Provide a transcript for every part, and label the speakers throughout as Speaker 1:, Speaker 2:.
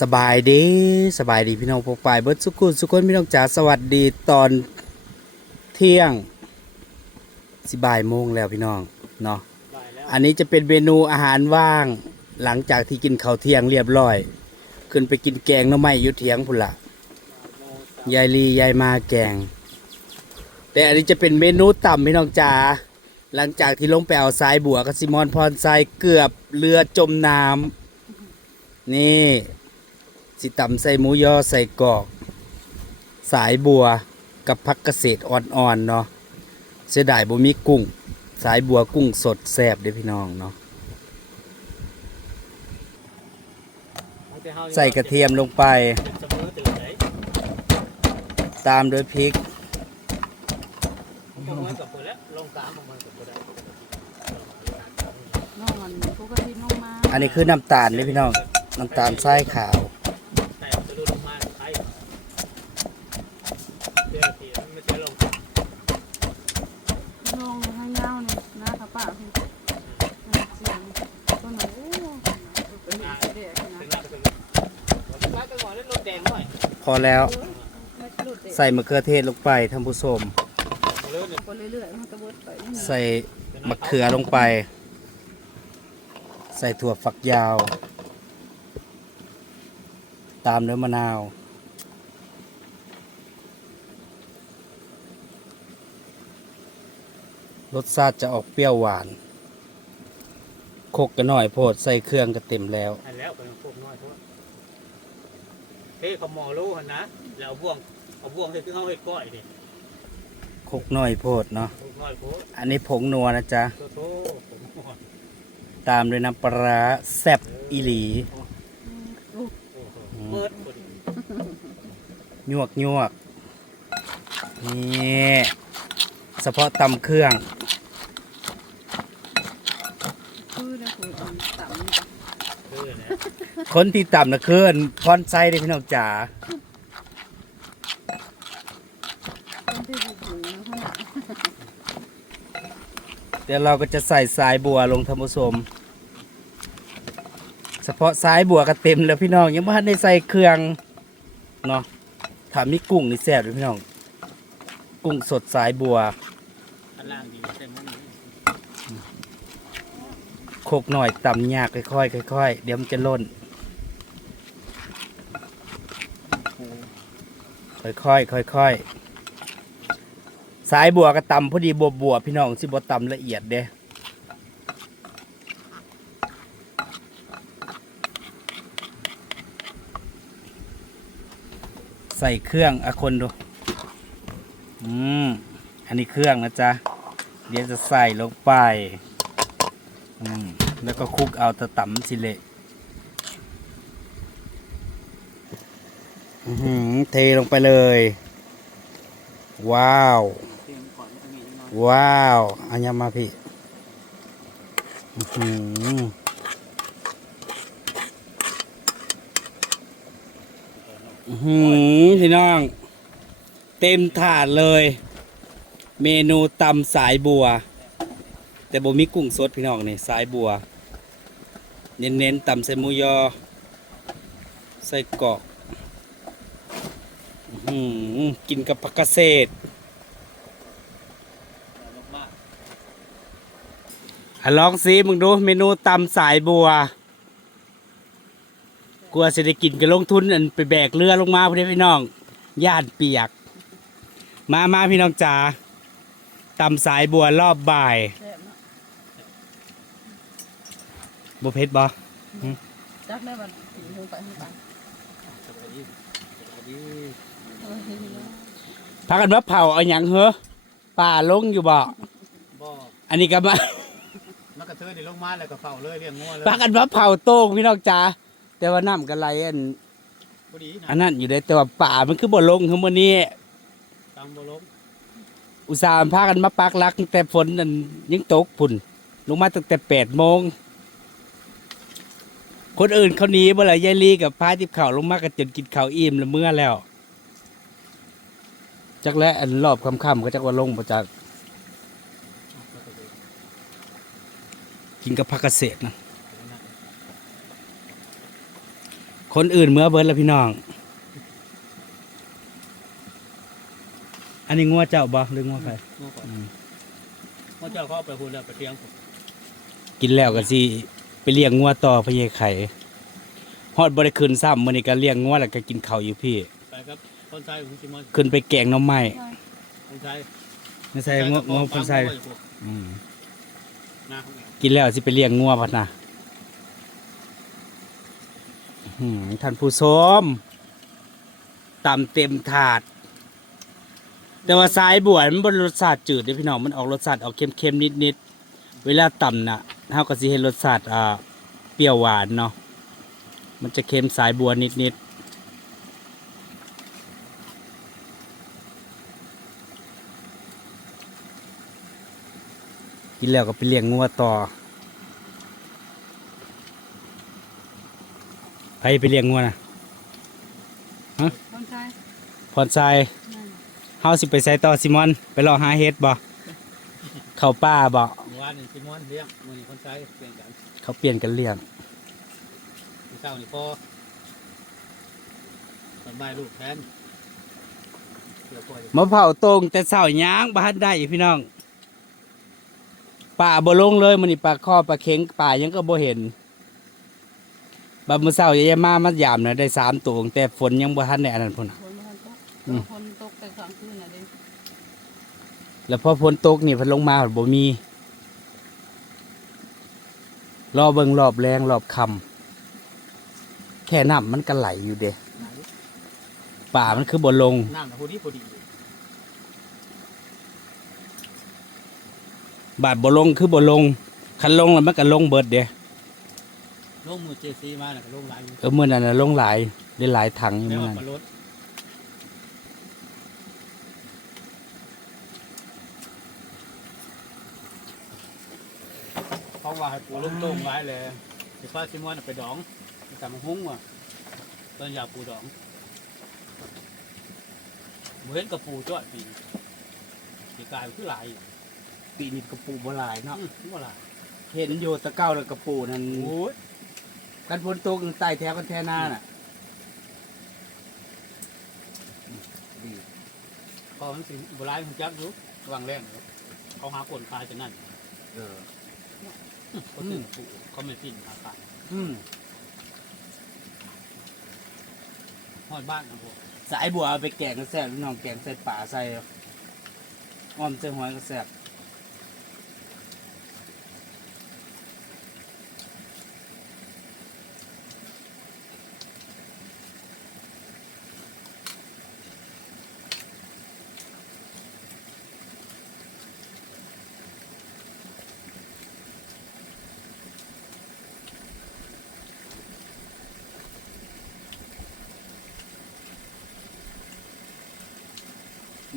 Speaker 1: สบายดีสบายดีพี่น้องพวกปลายเบิร์ดสุกุลสุคนพี่น้องจ๋าสวัสดีตอนเที่ยงสิบ่ายโมงแล้วพี่น้องเนาะอันนี้จะเป็นเมนูอาหารว่าง หลังจากที่กินข้าวเที่ยงเรียบร้อย ขึ้นไปกินแกงน้ำไม้ยู่เถียงพุ่นละยายลียายมาแกง แต่อันนี้จะเป็นเมนูต่ำพี่น้องจ๋าหลังจากที่ลงไปเอาทรายบัวกับซิมอนพรทรายเกือบเรือจมน้ำ นี่สิตำใส่หมูยอใส่กรอก สายบัวกับพักเกษตรอ่อนๆเนาะเสียดายบ่มีกุ้ง สายบัวกุ้งสดแซ่บเด้พี่น้องเนาะใส่กระเทียมลงไป
Speaker 2: ตา
Speaker 1: มด้วยพริก
Speaker 2: อันแล้วลงกลางของมันกับคนได้
Speaker 3: น้องมันปกติน้องมา
Speaker 1: อันนี้คือน้ำตาลเลยพี่น้อง น้ำตาลทรายขาว
Speaker 2: แต่จะดูลงใครเทียวทีมันไม่ใช่ลง
Speaker 3: ให้เงาเนี่ยนะค่ะป้าพี่เสียงต้นไหนโอ้เป็นเด็กนะ
Speaker 2: ถึงหน้าถึงมาไปก่อนเล่นรถแดงหน่อย
Speaker 1: พอแล้วใส่มะเขือเทศลงไปท่านผู้ชม
Speaker 2: เลื่อนเนี่ย
Speaker 3: คนเรื่อยๆมันกระบดไป
Speaker 1: ใส่มะเขือลงไป ใส่ถั่วฝักยาว ตามด้วยมะนาว รสชาติจะออกเปรี้ยวหวานคกกันหน่อยโพดใส่เครื่องก็เต็มแล้ว
Speaker 2: อันแล้วเป็นพวกน้อยพวกเฮ้ยเขาหมอรู้หันนะแล้วเอาบ่วงเอาบ่วงให้คือเขาให้ก้อยดิ
Speaker 1: คกน้อยโพดเนาะ
Speaker 2: พวกน้อยพวก
Speaker 1: อันนี้ผงนัวนะจ๊ะ
Speaker 2: โตโตผมหมด
Speaker 1: ตามด้วยน้ำปลาร้าแซ่บอีหลี
Speaker 2: โอ้โหเปิดพอดี
Speaker 1: ยวกยวกนี่เฉพาะตำเครื่อง
Speaker 3: คือได้คุยต่ำ
Speaker 2: เออนะ
Speaker 1: คนที่ต่ำนะเคลื่อนพรไซได้พี่น้องจ๋า
Speaker 3: คนที่บุกหูขนาด
Speaker 1: เดี๋ยวเราก็จะใส่สายบัวลงทานผสมเฉพาะสายบัวก็เต็มแล้วพี่น้องยังไม่ทันได้ใส่เครื่องเนาะ ถ้ามีกุ้งนี่แซ่บเลยพี่น้อง กุ้งสดสายบัว
Speaker 2: อันล่างดีใช่ไหมนี่
Speaker 1: โคกหน่อยต่ำยากค่อยๆค่อยๆเดี๋ยวมันจะล่น ค่อยๆค่อยๆสายบัวก็ต่ำพอดีบวบวพี่น้องสิบ่ต่ำละเอียดเด้ ใส่เครื่องอะคนดู อืม อันนี้เครื่องนะจ๊ะ เดี๋ยวจะใส่ลงไป อืม แล้วก็คลุกเอาตะตำสิเละอือเทลงไปเลย ว้าว ว้าวอันยามาพี่ อื้อ หือพี่น้อง เต็มถาดเลย เมนูตำสายบัว แต่บ่มีกุ้งสดพี่น้องนี่สายบัว เน้นๆตำใส่หมูยอ ใส่กอกอื้อหือกินกับผักเกษตร
Speaker 2: ลงมาก
Speaker 1: อะลองสิมึงดูเมนูตำสายบัว ลัวจะได้กินก็ลงทุนอันไปแบกเรือลงมาพี่พี่น้องญาติเปียก มามาพี่น้องจ๋าตำสายบัวรอบบ่าย
Speaker 3: แซ่บเนาะ
Speaker 1: บุเพชรบอ
Speaker 3: จักได้บัดถึงไปถึงไป
Speaker 2: สวัสดีสวัสดี
Speaker 1: พากันว่าเผาเอาหยังเหรอป่าลงอยู่บ่
Speaker 2: บ่
Speaker 1: อันนี้ก็มา
Speaker 2: มันกระเทยนี่ลงมาแล้วก็เฝ้าเลยเรียงงัวเลย
Speaker 1: พากันว่าเผาโต้งพี่น้องจ๋า แต่ว่าน้ำกันไหลอัน
Speaker 2: พอดีนะ
Speaker 1: อันนั้นอยู่เลยแต่ว่าป่ามันคือบ่ลงคือมื้อนี้
Speaker 2: ตังบ่ลง
Speaker 1: อุตส่าห์พากันมาปักหลักตั้งแต่ฝนนั่นยังตกพุ่น ลงมาตั้งแต่แปดโมง คนอื่นเขาหนีบ่ละยายลีกับพาทิพเขาวลงมากันจนกินข้าวอิ่มแล้วเมื่อแล้ว จักและอันรอบค่ำๆก็จักว่าลงประจักกินกับผักเกษตรนะ คนอื่นเมื่อเบิดแล้วพี่น้อง อันนี้งัวเจ้าบ่หรืองัวใคร
Speaker 2: เมื่อก่อนเมื่อเจ้าเขาเอาไปหุ่นแล้วไปเลี้ยงผม
Speaker 1: กินแล้วก็สิไปเลี้ยงงัวต่อพะเยไข่ฮอดบ่ได้ขึ้นซ้ำมื้อนี้ก็เลี้ยงงัวแล้วก็กินข้าวอยู่พี่
Speaker 2: ไปครับคนไทยของจิมอน
Speaker 1: ขึ้นไปแกงหน้ำไม้
Speaker 2: คนไทย
Speaker 1: ไม่ใช่งัวงัวคนใส่อืม
Speaker 2: นะ
Speaker 1: กินแล้วสิไปเลี้ยงงัวพัดนะอื้อหือ ท่านผู้ชมตำเต็มถาด แต่ว่าสายบวชมันบนรสชาติจืดเด้อพี่น้องมันออกรสชาติออกเค็มๆนิดๆเวลาตำน่ะเฮาก็สิเห็นรสชาติอ่าเปรี้ยวหวานเนาะมันจะเค็มสายบัวนิดๆกินแล้วก็ไปเลี้ยงงัวต่อใค รไปเลี้ยงงัวนะ
Speaker 3: คนชาย
Speaker 1: พรชัย
Speaker 3: นั่น
Speaker 1: เฮาสิไปใส่ต่อซิมอน ไปรอหาเฮ็ดบ่เข้าป่าบ่
Speaker 2: เมื่อวานนี่จิมอนเลี้ยงมื่อนี้คนไทยเปลี่ยนกัน
Speaker 1: เขาเปลี่ยนกันเลี้ยง
Speaker 2: เช้านี่พ่อสบายลูกแทนเดี๋ยวพ่อจะ
Speaker 1: มะเผาตรงแต่เช้าย่างบ่ทันได้พี่น้องป่าบ่ลงเลยมื้อนี้ปลาข้อปลาเข็งป่ายังก็บ่เห็น บัดมื้อเช้าอยายๆมามัดยามน่ะได้สามตัวแต่ฝนยังบ่ทันได้อันนั้นพุ่นน่ะ
Speaker 3: ฝนมันตก
Speaker 1: อืม
Speaker 3: ฝนตกแต่กลางคืนน่ะเด้
Speaker 1: แล้วพอฝนตกนี่เพิ่นลงมาบ่มี รอเบิ่งรอบแรงรอบค่ำแค่น้ำมันก็ไหลอยู่เด้ป่ามันคือบ่ลง
Speaker 2: น้ำนะพอดีพอดี
Speaker 1: บาดบ่ลงคือบ่ลงคันลงแล้วมันก็ลงเบิดเด้
Speaker 2: ลงมือเจซีมาแล้วก็ลงหลายอยู่
Speaker 1: เออมื้อนั้นน่ะลงหลายได้หลายถังอยู่
Speaker 2: แม่
Speaker 1: มื้อ
Speaker 2: ว่า
Speaker 1: นั้น
Speaker 2: ปลารถเขาว่าให้ปูลูกโต้งไว้เลยสิฟ้าซิมอนเอาไปดองไปทำหุ้งว่ะตอนอยากปูดองเหมือนกับปูจ้อยปีปีกายคือหลายอยู่
Speaker 1: ปีนี้กระปูบ่หลายเนาะ
Speaker 2: อืมว่าหลาย
Speaker 1: เห็นอยู่ตะเก้าแล้วกระปูนั่น
Speaker 2: โอ้ย
Speaker 1: กันฝนตกใต้แถวกันแท้หน้าน่ะดี
Speaker 2: ก็มันสิโบราณมันจักอยู่วางแรงอยู่เขาหาคนคายจะนั่น
Speaker 1: เออ
Speaker 2: เขาถึงปูเขาไม่ปิ้นหาขาย
Speaker 1: อืม
Speaker 2: หอดบ้านนะพวก
Speaker 1: สายบัวเอาไปแกงก็แซ่บพี่น้องแกงใส่ป่าใส่อ้อมใส่หอยก็แซ่บ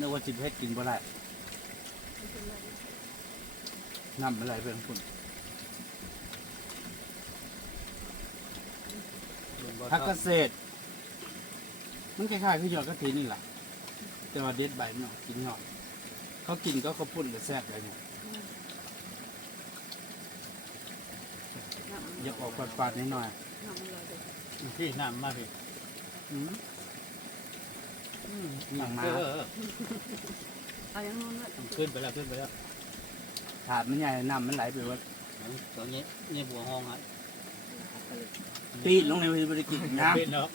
Speaker 1: นึกว่าจิบเฮ็ดกินบ่ได้น้ำอะไรเป็นฝุ่นพักเกษตร มันคล้ายๆคือยอดกระถินนี่แหละแต่ว่าเด็ดใบมันออกกินยอดเขากินก็เขาวปุ่นกับแซ่บเลยเนี่ย
Speaker 3: น้ำมัน
Speaker 1: อยากออกปาดๆนิดหน่อย
Speaker 3: น้ำมันลอยเด้อ
Speaker 2: พี่น้ำมาพี่
Speaker 1: อืม
Speaker 2: อืม
Speaker 1: อย่างมา
Speaker 2: เออเออ
Speaker 3: เอาอย่างนู้นเลย
Speaker 2: ขึ้นไปแล้วขึ้นไปแล้ว
Speaker 1: ถาดมันใหญ่น้ำมันไหลไปว่า
Speaker 2: ตอนนี้เนี่ยบัวห้องฮะ
Speaker 1: ปีดลงในบริกินน้
Speaker 2: เป็นแล้ว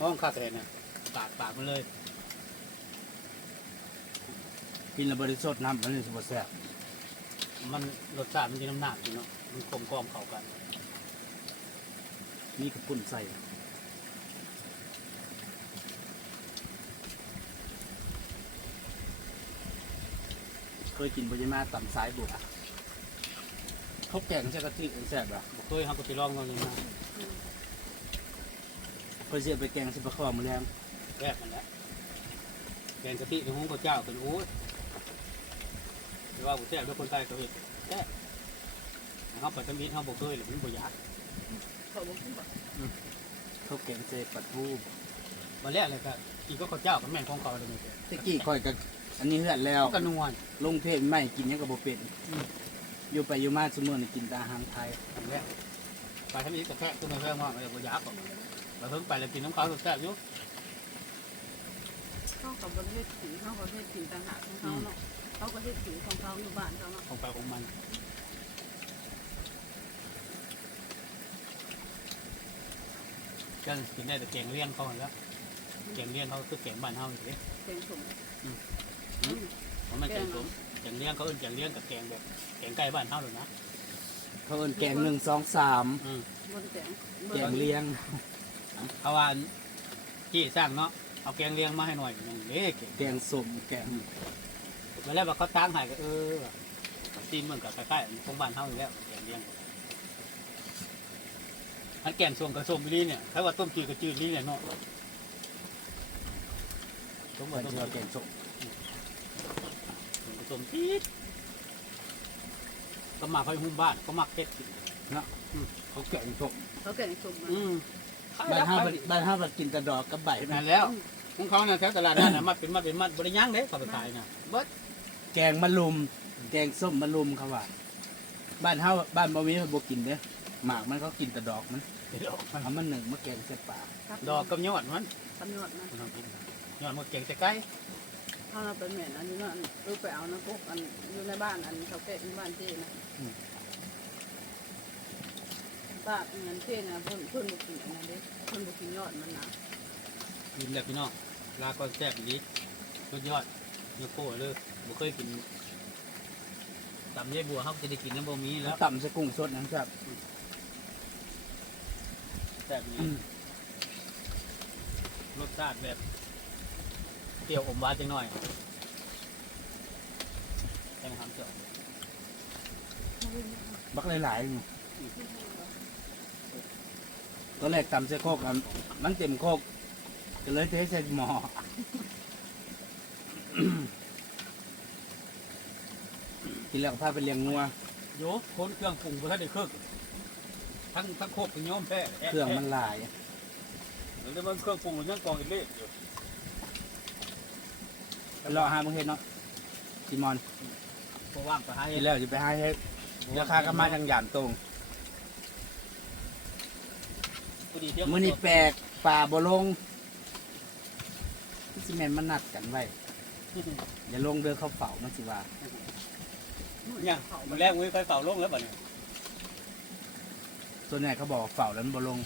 Speaker 2: ห้องคาแทนเนี่ยปากปากมันเลยำ
Speaker 1: กินแล้วบริสุทธิ์น้ำมันเลยสบแซ่บ
Speaker 2: มันรสชาติมันจะน้ำหนักอยู่เนาะมันกลมกล่อมเข้ากัน
Speaker 1: นี่กระปุ่นใส่ ยกินบริมาต่ำสายบัวเขาแกงใส่กะทิแซ่บอะ
Speaker 2: บ่เคยเขาก็ไปลองกันเลยมา
Speaker 1: เคยเสียไปแกงใส่ปลาข้อมาแล้ว
Speaker 2: แรกมันแหละแกงกะทิในห้องข้าวเจ้าเป็นโอ้ยหรือว่าผู้แซ่บด้วยคนใต้เขาเห็นแซ่บเขาปัตตานีเขาบอกเคยหรือมันบ่อยาก
Speaker 3: เขาบอกว่า
Speaker 1: เขาแกงใส่ปลาทู
Speaker 2: วันแรกเลยครับกินก็ข้าวเจ้ากับแม่งของเขาเลยนี่
Speaker 1: ตะกี้ค่อยกับ อันนี้เหือดแล้ว
Speaker 2: ก็นวล
Speaker 1: ลงเพจไม่กินหยังกับโบเป็ด
Speaker 2: อืม
Speaker 1: อยู่ไปอยู่มาสมมติกินแตอาหารไทย
Speaker 2: อันแรกไปทางนี้กระแทกขึ้นมาเพิ่มว่ามันจะยักษ์เราเพิ่งไปแล้วกินน้ำเขาแซ่บอยู่
Speaker 3: เข้ากับประเทศผีเข้ากับประเทศผีต่างหากของเขาเนาะเขาประเทศผีของเขาอยู่บ้านเขาเนาะ
Speaker 2: ของไปของมันก็กินได้แต่แกงเลี้ยงเขาแล้วแกงเลี้ยงเขาคือแกงบ้านเฮาอย่างนี้
Speaker 3: เต็มถุง
Speaker 2: เขาไม่แกงสมแกงเลี้ยงเขาเอิ้นแกงเลี้ยงกับแกงแบบแกงไก่บ้านเฮาเลยนะ
Speaker 1: เขาเอิ้นแกงหนึ่งสองสาม
Speaker 2: อืม
Speaker 3: บนแสง
Speaker 1: แกงเลี้ยง
Speaker 2: เขาว่าที่สร้างเนาะเอาแกงเลี้ยงมาให้หน่อยอย่างนี้แกง
Speaker 1: แกงส้มแกง
Speaker 2: มาแล้วว่าเขาตั้งให้ก็เออซีนเหมือนกับใกล้ๆของบ้านเฮาอยู่แล้วแกงเลี้ยงอันแกงส้มกับส้มอีหลีเนี่ยถ้าว่าต้มจืดกับจืดนี่เนี่ยเนาะต้ม
Speaker 1: เหมื
Speaker 2: กั
Speaker 1: อบน
Speaker 2: ต้ ม
Speaker 1: เชื่อแกงส้ม
Speaker 2: กับส้มจี๊ดก็มาเขาหุ้มบ้านก็มักเผ็ดกิน
Speaker 1: เขาแกงส้ม
Speaker 3: เขาแก่งถุง
Speaker 2: อืม
Speaker 1: บ้านห้าบ้านห้าบัดกินแต่ดอกกับใบ
Speaker 2: นั่นแล้วของเขาเนี่ยแถวตลาดนั่นน่ะมาเป็นมาเป็นมัดบริยังเด้เขาไปขายน่ะเบิด
Speaker 1: แกงมะลุม แกงส้มมะลุมเขาว่าบ้านเฮาบ้านบ่มีมันบ่กินเด้อหมากมันเขากินแต่ดอกมัน
Speaker 2: ดอก
Speaker 1: เอามันหนึ่งมาแกงใส่ปาก
Speaker 2: ดอกกับยอดมัน
Speaker 3: ตำรวจนะ
Speaker 2: มันต้องกินยอดมันเก่งแต่ไก่
Speaker 3: ถ้าเราเป็นแม่นอันนี้เนาะเออไปเอานะกุ๊กอันอยู่ในบ้านอันเขาแก่ในบ้านเจ้นะบ้านเงินเจ้นะเพิ่นเพิ่นบุกินอันนั้นเด้เพิ่นบุกินยอดมันนะ
Speaker 2: กินแล้วพี่น้องลาก็แซ่บดีสุดยอดเนื้อโค้เลยบ่เคยกินตำยายบัวเขาจะได้กินน้ำบะหมี่แล้ว
Speaker 1: ต่ำใส่กุ้งสดนะครับ
Speaker 2: แซ่บดีรสชาติแบบ เปรี้ยวอมหวานจังหน่อยใช่ไหมครับเจ้า
Speaker 1: บักหลายๆอยู่ตอนแรกต่ำใส่โคกอันมันเต็มโคกก็เลยเทใส่หม้อกินแล้วก็พาไปเลี้ยงงัว
Speaker 2: โยคนเครื่องปรุงบ่ทันได้เครื่องทั้งทั้งโคกทั้งย้อมแพ้
Speaker 1: เครื่องมันหลาย
Speaker 2: แล้วมันเครื่องปรุงมันยังกองอีกเละอยู่
Speaker 1: ไปรอหามึงเฮ็ดเนาะซิมอน
Speaker 2: บ่ว่างไปหา
Speaker 1: กิ
Speaker 2: เฮ็
Speaker 1: น
Speaker 2: ด
Speaker 1: แล้วจะไปหาเฮ็ดราคาก็มาทางหยานตรง
Speaker 2: พอดีเที่ยง
Speaker 1: มื้อนี้แปลกป่าบ่ลงซิแมนมันนัดกันไว้อย่าลงเด้อเขาเฝ้ามันสิว่า
Speaker 2: เนี่ยมันแรกมื้อไฟเฝ้าลงแล้วบัดนี้
Speaker 1: ส่วนใหญ่เขาบอกว่าเฝ้าแล้วมันบ่ลง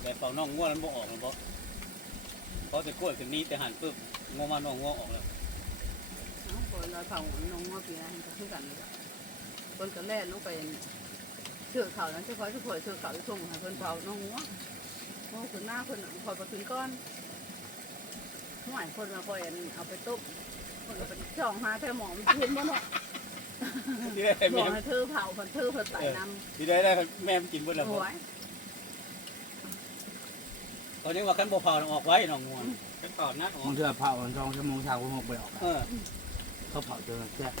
Speaker 2: แต่เฝ้าน้องงัวนั้นบ่ออกแล้วบ่เพราะแต่กล้วยถึงนี้แต่หันปึ๊บ งัวมานองงัวออกแล้ว
Speaker 3: เอาปล่อยลอยเผาน้องงอปีนะจะคือกันเลยคนก็แล่นลงไปเชือกเขานั้นจะคอยจะคอยเชือกเขาจะส่งให้เพิ่นเผาน้องงัวงัวขึ้นหน้าเพิ่นคอยไปขึ้นก้อนห่วยคนมาคอยเอาไปต้มคนก็ไปจ่องหาแค่หมอมันเห็นบ่เนาะ
Speaker 2: ที่ได้
Speaker 3: บ
Speaker 2: แม่
Speaker 3: อกให้เธอเผาเพิ่นเธอเพิ่นใส่น้
Speaker 2: ที่ได้ได้แม่มกินเบิดแล้ว
Speaker 3: โอ้
Speaker 2: บ่
Speaker 3: ย
Speaker 2: เขาเรียกว่าคันบ่เผาออกไว้น้องงัว คันเผานัดออบา
Speaker 1: กงเทื่อเผาอันสองชั่วโมงเช้าก็หกไปออกอะ
Speaker 2: เออ
Speaker 1: เขาเผาจนแซ่บ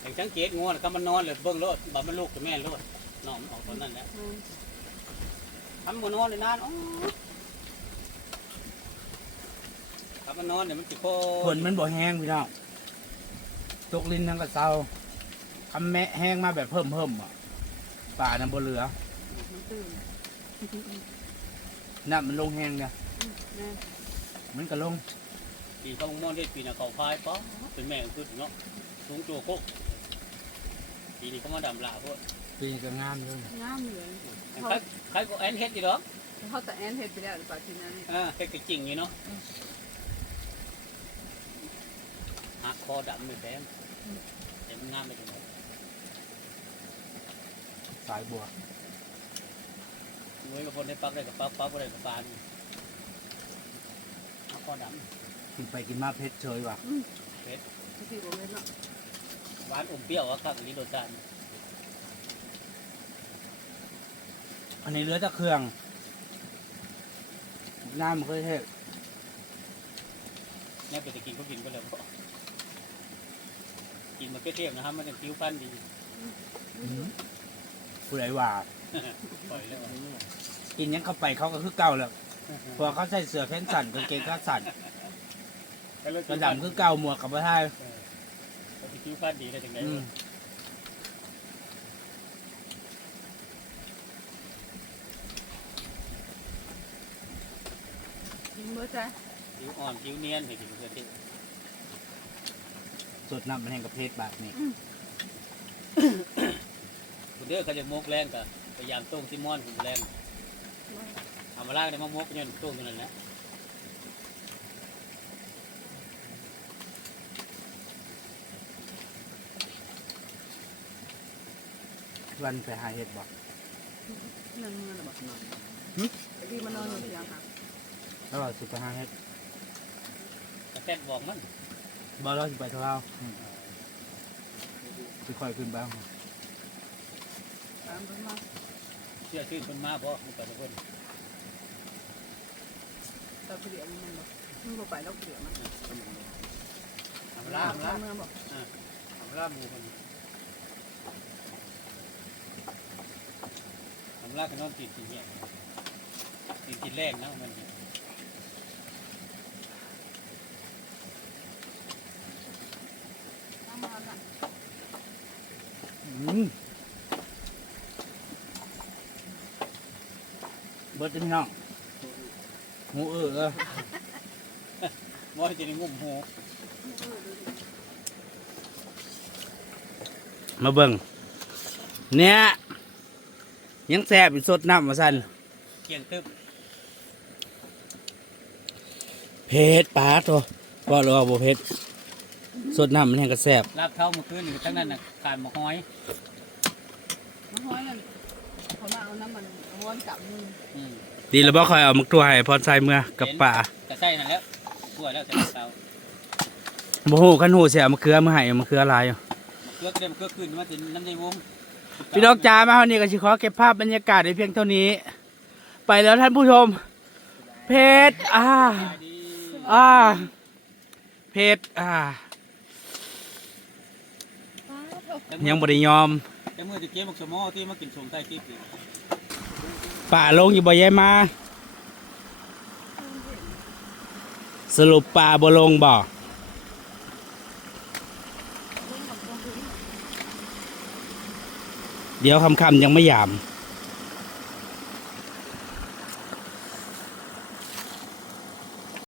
Speaker 2: แต่สังเกตงัวน่ะก็มันนอนเลยเบิ่งโลดบ่มันลูกกับแม่โลดน้องมันออกตอนนั้นแหละ
Speaker 3: อืม
Speaker 2: ทำมันนอนเลยนานอ๋อถ้ามันนอนเนี่ยมันสิโค
Speaker 1: ฝนมันบ่แห้งพี่น้องตกลิ้นทั้งกระเซาคำแมะแห้งมาแบบเพิ่มเพิ่มๆอะป่านั้นบ่เหลือ
Speaker 3: มันตื่น
Speaker 1: น้ำมันลงแห้งเนี่ย
Speaker 3: แม่
Speaker 1: มันก็ลง
Speaker 2: ปีเขามอนได้ปีน่ะเขาพายป๊อเป็นแม่ขึ้นเนาะสูงตัวโคกปีนี้เขามาดำลาพวก
Speaker 1: ปีนี้ก็งามเลย
Speaker 3: งามเลย
Speaker 2: ใครใครก็แอนเฮ็ดอยู่ดอก
Speaker 3: เขาแต่แอนเห็ดไปแล้วหรือเปล่าทีนั้น
Speaker 2: อ่าเฮ็ดก็จริงอยู่เนาะหักคอดำไม่แพงแต่มันงามไปจังเลย
Speaker 1: สายบัว
Speaker 2: มวยกับคนได้ปักได้กับปักปักบ่ได้กับปานหัก คอด
Speaker 1: กินไปกินมาเพชรเฉยว่ะ
Speaker 3: ที่ผมเห็นเนาะำ
Speaker 2: หวานอมเปรี้ยวอะครับอันนี้โดนจาน
Speaker 1: อันนี้เหลือแต่เครื่องน้ำมันเคยเทศ
Speaker 2: เนี่ยเป็นตะกินก็กินไปเลยบ่กินมาเทียบๆนะครับ มันจะคิ้วปั้นดี
Speaker 1: ผู้ใดว่า
Speaker 2: ปล่อยแล้ว
Speaker 1: กินหยังเข้าไปเขาก็คือเก่าแล้ว ผัวเขาใส่เสื้อแขนสั้นกางเกงขาสั้นกระดำคือเก่าหมวกกับผ้าไทย
Speaker 2: คิ้วฟาดดีเลยจังไง
Speaker 1: กินเมื่
Speaker 3: อไคิ้
Speaker 2: วอ่อนคิ้วเนียนเห็นกินเมื่อไส
Speaker 1: ดน้ำมันแห้งกับเพชรบบนี้
Speaker 2: คุณเด้อขยันโมกแรงกับพยายามต้มซิมอนคุณแรง เอามาล่างในมะมกเนี่ยต้มอยู่นั่นแหละ
Speaker 1: วันไปหาเห็ดบอก
Speaker 3: นั่นเงินหรอบอก
Speaker 1: หึ
Speaker 3: ไอ้ที่มันนอนอยู่เตียงค่ะ
Speaker 1: แล้วเราสิไปหาเห็ด
Speaker 2: แต่แซ่บบอกมัน
Speaker 1: บอเราสิไปเท่าเราสิค่อยขึ้นบ้าง
Speaker 3: ตามกันมา
Speaker 2: เชื่อชื่นคนมาเพราะมัน กับคน
Speaker 3: แต่เปลี่ยนมันบอกมันบอกไปแล้วเปลี่ยนมัน
Speaker 2: อามล่าอามาล่า
Speaker 3: เมือบอก
Speaker 2: เอามล่าหมูคนเอามาล่างกันนอนติดกินเนี่ยติดกินแรงนะมัน
Speaker 3: อื
Speaker 1: มเบิดพี่น้อง หูเออเออ
Speaker 2: มอยจะได้งุ่มหู
Speaker 1: มาเบิ่งเนี่ยยังแสบอยู่สดน้ำมาสั่น
Speaker 2: เกียงตึบ
Speaker 1: เพชรปลาตัวบอกเลยว่าบ่เพชรสดน้ำมันแห้งกระแสบ
Speaker 2: ลาบเท้าเมื่อคืนอยู่ทั้งนั้นน่ะการมาห้อย
Speaker 3: มันห้อยนั่นเขามาเอาน้ำมันม้วนกับมือ
Speaker 2: อืม
Speaker 1: ดีแล้วบ่คอยเอามักตัวให้พรใส่เมื่อกับป่า
Speaker 2: ก็ใช่นั่นแหล้วกล้วยแล้วใส่เตา
Speaker 1: บ่ฮู้คันฮู้สิเอามะเขือมาให้เอามะเขือหลายอยู่
Speaker 2: เกลือก็ได้มันเกลือขึ้นมาถึงน้ำในวง
Speaker 1: พี่น้องจ๋ามาเฮานี่ก็สิขอเก็บภาพบรรยากาศไว้เพียงเท่านี้ ไปแล้วท่านผู้ชม เพชรอ่า
Speaker 2: ดี
Speaker 1: อ่าเพชรอ่ายังบ่ได้ยอม
Speaker 2: แต่เมื่อจะเก็บมักสมอที่มากินชมใต้กิ๊บอีก
Speaker 1: ป่าลงอยู่บ่ยายมา สรุปป่าบ่ลงบ่เดี๋ยวคำๆยังไม่ยาม